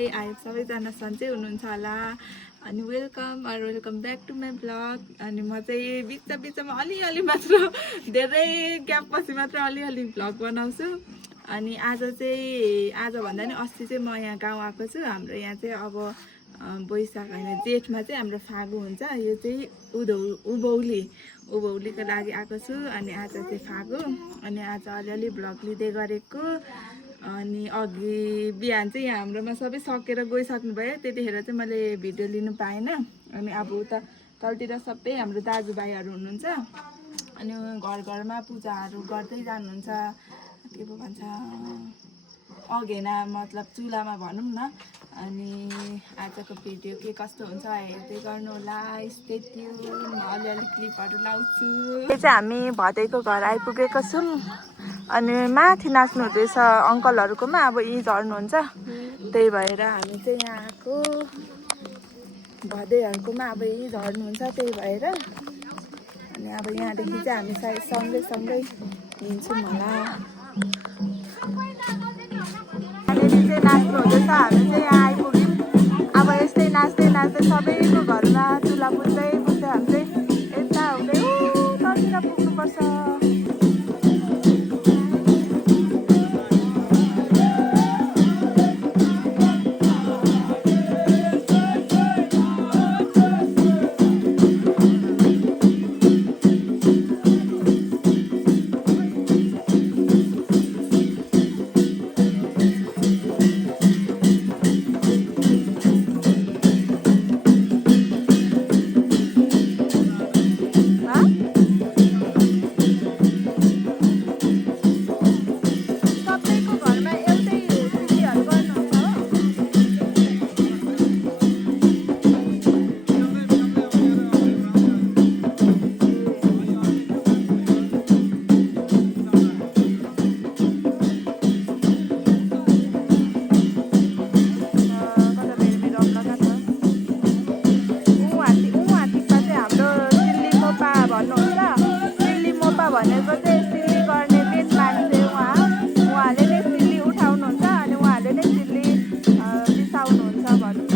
High I सबैजना सन्चै हुनुहुन्छ होला अनि welcome back to my blog. अनि म चाहिँ बिचमा अलिअलि मात्र धेरै ग्यापपछि मात्र अलिअलि ब्लग बनाउँछु। अनि आज भन्दा नि अस्ति चाहिँ म यहाँ गाउँ आएको छु। हाम्रो यहाँ चाहिँ अब वैशाख होइन जेठमा चाहिँ हाम्रो फागु हुन्छ। यो चाहिँ उभौलीको लागि आएको छु। अनि आज चाहिँ फागु अनि आज अलिअलि ब्लग लिँदै गरेको। अनि अघि बिहान चाहिँ यहाँ हाम्रोमा सबै सकेर गइसक्नु भयो, त्यतिखेर चाहिँ मैले भिडियो लिनु पाएन। अनि अब उता तलतिर सबै हाम्रो दाजुभाइहरू हुनुहुन्छ अनि घरमा पूजाहरू गर्दै जानुहुन्छ। के पो भन्छ अघेना मतलब चुलामा भनौँ न। अनि आजको भिडियो के कस्तो हुन्छ हेर्दै गर्नु होला। स्टे ट्युन, म अलिअलि क्लिपहरू लाउँछु। यो चाहिँ हामी भदैको घर आइपुगेको छौँ। अनि माथि नाच्नु हुँदैछ अङ्कलहरूकोमा, अब यहीँ झर्नुहुन्छ, त्यही भएर हामी चाहिँ यहाँ आएको। भदैहरूकोमा अब यहीँ झर्नुहुन्छ, त्यही भएर। अनि अब यहाँदेखि चाहिँ हामी सायद सँगै हिँड्छौँ होला। यहाँनिर चाहिँ नाच्नु हुँदैछ, हामी चाहिँ यहाँ आइपुग्यौँ। अब यस्तै नाच्दै सबैको घरमा चुला बुझ्दै हामी चाहिँ यता हुँदै तलतिर पुग्नुपर्छ। भनेको चाहिँ सिल्ली गर्ने मेन मान्छे उहाँले नै सिल्ली उठाउनुहुन्छ अनि उहाँले नै सिल्ली बिसाउनुहुन्छ भन्छ।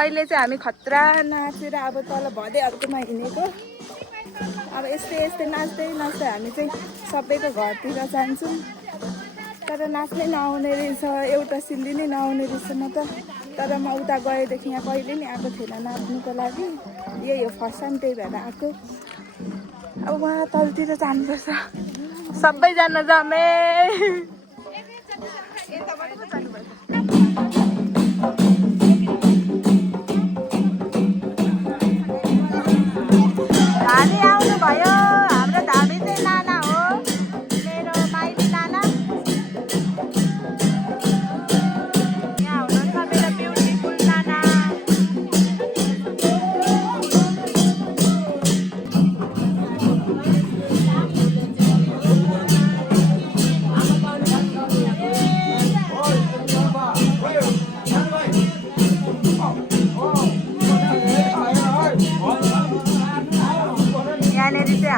अहिले चाहिँ हामी खतरा नाचेर अब तल भदैहरूकोमा हिँडेको। अब यस्तै नाच्दै हामी चाहिँ सबैको घरतिर जान्छौँ। तर नाच्नै नआउने रहेछ, एउटा सिल्ली नै नआउने रहेछ म त। तर म उता गएदेखि यहाँ कहिले नि आएको थिएन नाच्नुको लागि, यही हो फर्स्ट टाइम, त्यही भएर आएको। अब उहाँ तलतिर जानुपर्छ, सबैजना जम्मै। धामी आउनुभयो, हाम्रो धामी चाहिँ नाना हो, मेरो माइली नाना।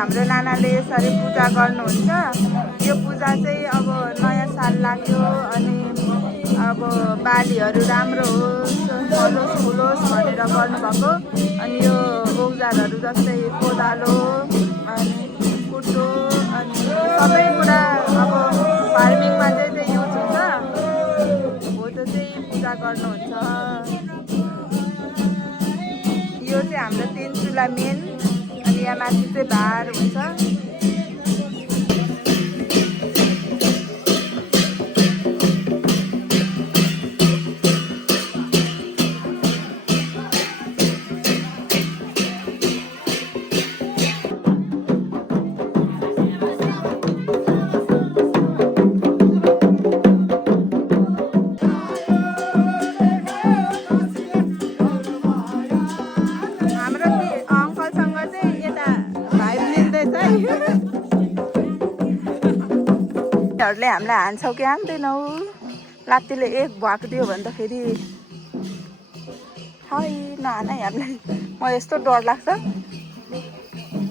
हाम्रो नानाले यसरी पूजा गर्नुहुन्छ। यो पूजा चाहिँ अब नयाँ साल लाग्यो अनि अब बालीहरू राम्रो होस् फलोस् फुलोस् भनेर गर्नुभएको। अनि यो औजारहरू जस्तै कोदालो अनि कुटो अनि सबै कुरा अब फार्मिङमा चाहिँ युज हुन्छ हो, त्यो चाहिँ पूजा गर्नुहुन्छ। यो चाहिँ हाम्रो 3 चुला मेन अनि यहाँ माथि चाहिँ भार हुन्छ। हरूले हामीलाई हान्छौ कि हान्दैनौ, लात्तीले एक भएको दियो भने त फेरि है नहान है हामीलाई। म यस्तो डर लाग्छ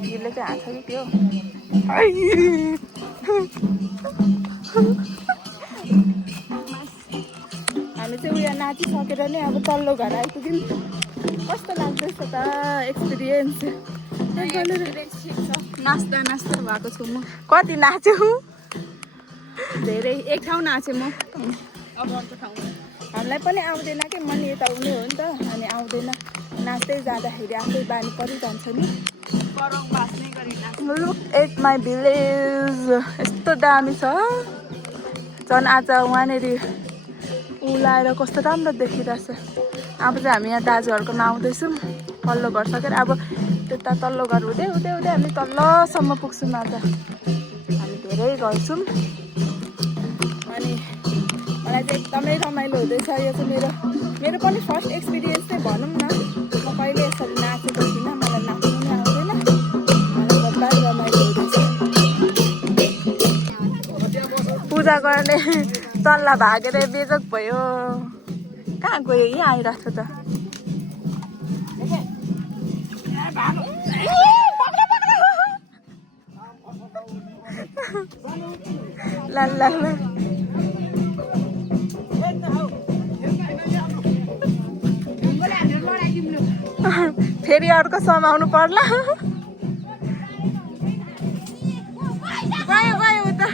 यसले चाहिँ हान्छ कि के हो। हामी चाहिँ उयो नाचिसकेर नै अब तल्लो घर आइपुग्यौँ। कस्तो लाग्दैछ त एक्सपिरियन्स? नाच्दा नाच्दा भएको छु म। कति नाच्यौ? धेरै, एक ठाउँ नाचेँ म। अब अर्को ठाउँ हामीलाई पनि आउँदैन कि मन यता आउने हो नि त, अनि आउँदैन। नाच्दै जाँदाखेरि आफै बानी परिरहन्छ नि। लुक एट माई भिलेज, यस्तो दामी छ। झन् आज वहाँनिर उलाएर कस्तो राम्रो देखिरहेछ। अब चाहिँ हामी यहाँ दाजुहरूकोमा आउँदैछौँ पल्लो घर सकेर। अब त्यता तल्लो घर हुँदै हुँदै हुँदै हामी तल्लोसम्म पुग्छौँ। आज हामी धेरै घर छौँ अनि मलाई चाहिँ एकदमै रमाइलो हुँदैछ। यो चाहिँ मेरो पनि फर्स्ट एक्सपिरियन्स चाहिँ भनौँ न। म कहिले यसरी नाचेको थिइनँ, मलाई नाच्नु पनि आउँदैन। मलाई जब्बार रमाइलो हुँदैछ। पूजा गर्ने चल्ला भागेर बेजोग भयो। कहाँ गयो? यहाँ आइरहेको छ त। ल ल ल फेरि अर्को समाउनु पर्ला। गयो गयो उता।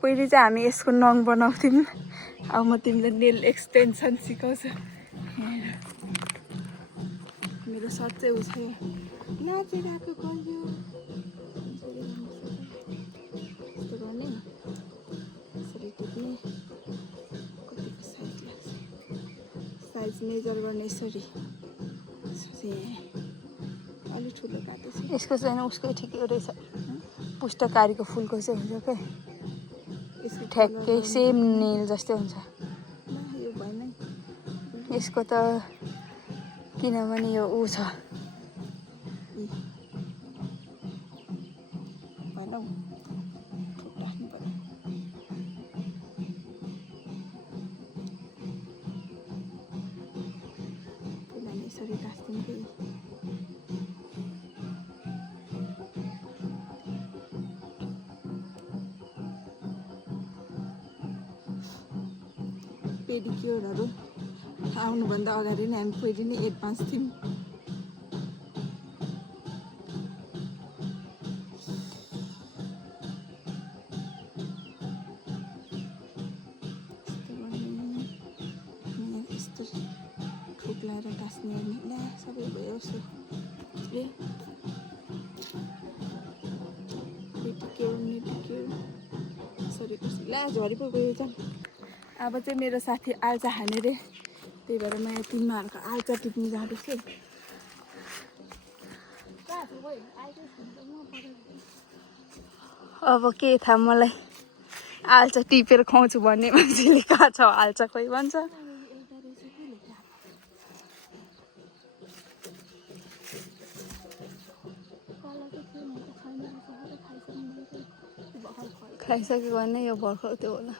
पहिले चाहिँ हामी यसको नङ बनाउँथ्यौँ। अब म तिमीलाई नेल एक्सटेन्सन सिकाउँछु। मेरो सर्ट चाहिँ उस नाचिरहेको गयो। यस्तो गर्ने, यसरी टिप्ने, कतिको साइज लाग्छ, साइज मेजर गर्ने यसरी। अलिक ठुलो काट्दै छ। यसको चाहिँ उसकै ठिकै रहेछ। पुष्टकारीको फुलको चाहिँ हुन्छ क्या, ठ्याक्कै सेम नेल जस्तै हुन्छ। यो भएन यसको त, किनभने यो ऊ छ भनौँ राख्नु पर्यो। त्यसलाई यसरी राख्छौँ कि पेडिक्योरहरू आउनुभन्दा अगाडि नै हामी पहिले नै एडभान्स थियौँ। झरी पो गयो जाउँ। अब चाहिँ मेरो साथी आल्चा खाने रे, त्यही भएर म यहाँ तिमीहरूको आल्चा टिप्नु जाँदैछु। अब के थाहा मलाई, आल्चा टिपेर खुवाउँछु भन्ने मान्छेले कहाँ छ आल्चा खोइ भन्छ। खाइसक्यो भने यो भर्खर त्यो होला,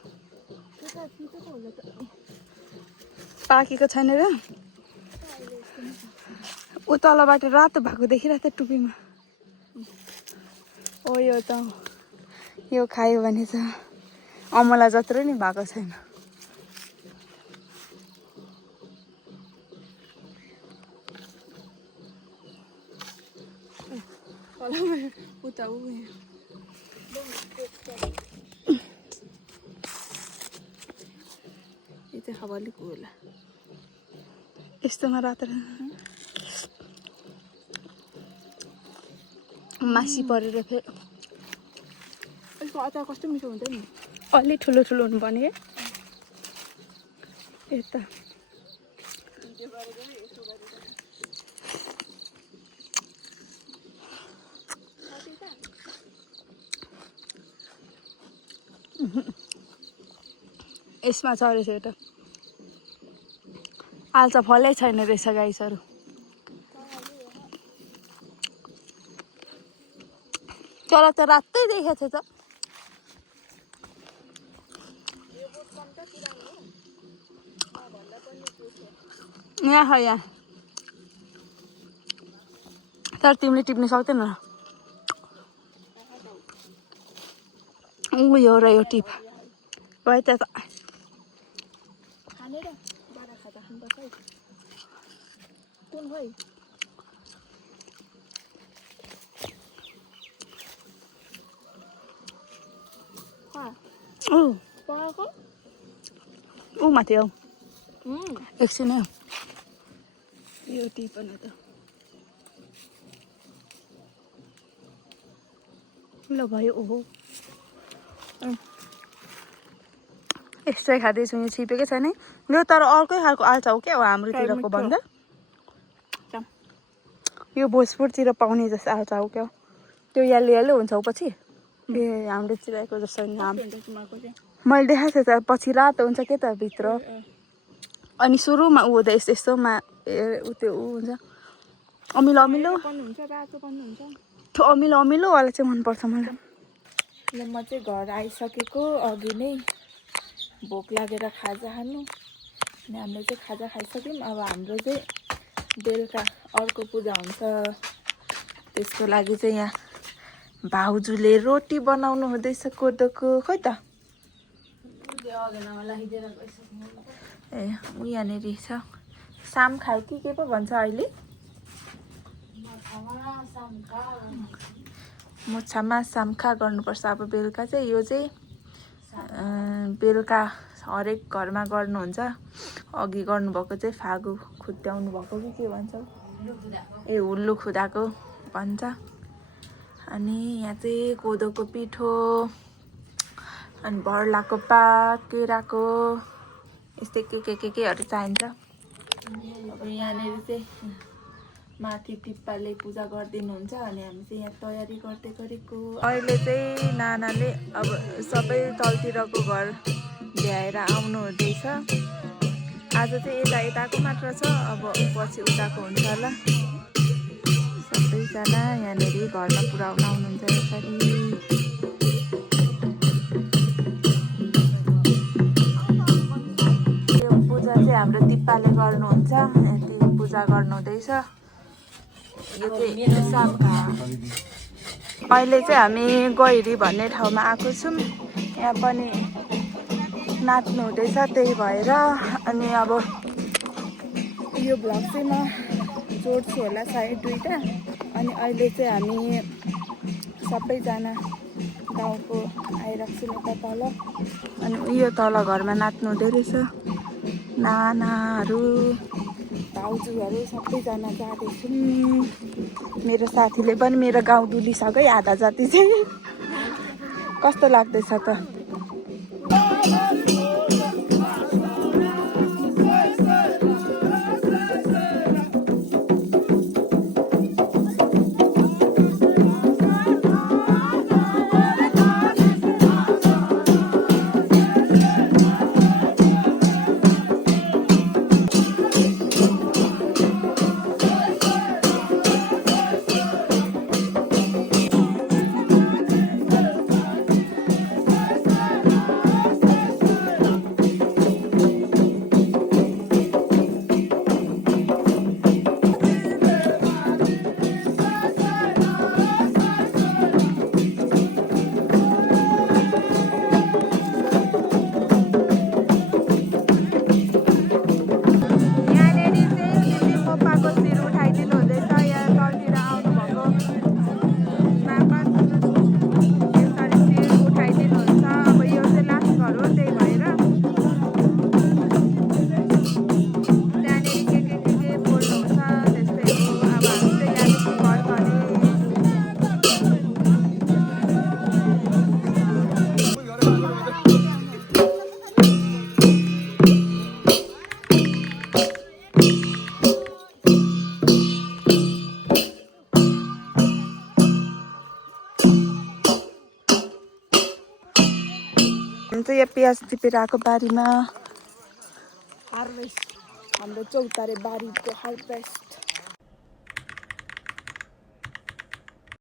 पाकेको छैन र ऊ तलबाट रातो भएको देखिरहेको थियो टुपीमा। ओ यो त यो खायो भने त अमला जत्रो नि भएको छैन। उता ऊ यो चाहिँ खबरले होला यस्तोमा रातो मासी परेर फेरि यसको अचार कस्तो मिठो हुन्छ नि। अलि ठुलो ठुलो हुनुपर्ने क्या यता। यसमा छ रहेछ एउटा आल्चा फलै छैन रहेछ गाइसहरू। तर त रातै देखेको थियो त। यहाँ छ यहाँ, तर तिमीले टिप्न सक्दैन। ऊ यो र यो टिप भयो त। ऊ माथि आऊ एकछिन आऊ यो टिपन त ल भयो। ओहो यस्तै खाँदैछु, यो छिपेकै छैन यो, तर अर्कै खालको आल्चा हो क्या हो हाम्रोतिरको भन्दा। यो भोजपुरतिर पाउने जस्तो आल्चा हो क्या, त्यो यल्लो यल्लो हुन्छ पछि। ए हाम्रोतिरको जस्तो मैले देखाएको थिएँ त, पछि रातो हुन्छ के त भित्र, अनि सुरुमा ऊ हुँदा यस्तो यस्तोमा ऊ त्यो ऊ हुन्छ अमिलो अमिलो त्यो अमिलो अमिलोवाला चाहिँ मनपर्छ मलाई। म चाहिँ घर आइसकेको अघि नै भोक लागेर खाजा खानु, अनि हामीले चाहिँ खाजा खाइसक्यौँ। अब हाम्रो चाहिँ बेलुका अर्को पूजा हुन्छ, त्यसको लागि चाहिँ यहाँ भाउजूले रोटी बनाउनु हुँदैछ कोदोको। खोइ त ए ऊ यहाँनिर छ सामखा कि के पो भन्छ अहिले, मुछामा सामखा गर्नुपर्छ। अब बेलुका चाहिँ यो चाहिँ बेलुका हरेक घरमा गर्नुहुन्छ। अघि गर्नुभएको चाहिँ फागु खुट्याउनु भएको कि के भन्छ, ए हुल्लु खुदाको भन्छ। अनि यहाँ चाहिँ कोदोको पिठो, अनि भर्लाको पात, केराको यस्तै केहरू चाहिन्छ। अब यहाँनिर चाहिँ माथि टिप्पाले पूजा गरिदिनुहुन्छ, अनि हामी चाहिँ यहाँ तयारी गर्दै गरेको। अहिले चाहिँ नानाले अब सबै तलतिरको घर भ्याएर आउनु हुँदैछ। आज चाहिँ यताको मात्र छ, अब पछि उताको हुन्छ होला। सबैजना यहाँनिर घरमा पुऱ्याउन आउनुहुन्छ यसरी। यो पूजा चाहिँ हाम्रो टिप्पाले गर्नुहुन्छ, पूजा गर्नु हुँदैछ। यो चाहिँ सामखा। अहिले चाहिँ हामी गहिरी भन्ने ठाउँमा आएको छौँ, यहाँ पनि नाच्नु हुँदैछ त्यही भएर। अनि अब यो भ्लग चाहिँ म जोड्छु होला सायद दुईवटा। अनि अहिले चाहिँ हामी सबैजना गाउँको आइरहेको छौँ यता तल, अनि यो तल घरमा नाच्नु हुँदै रहेछ। नानाहरू भाउजूहरू सबैजना जाँदैछौँ। मेरो साथीले पनि मेरो गाउँ डुलिसक्यो आधा जति चाहिँ। कस्तो लाग्दैछ त? हामी चाहिँ यहाँ प्याज टिपेर आएको बारीमा हार्भेस्ट हाम्रो चौतारे बारीको हार्भेस्ट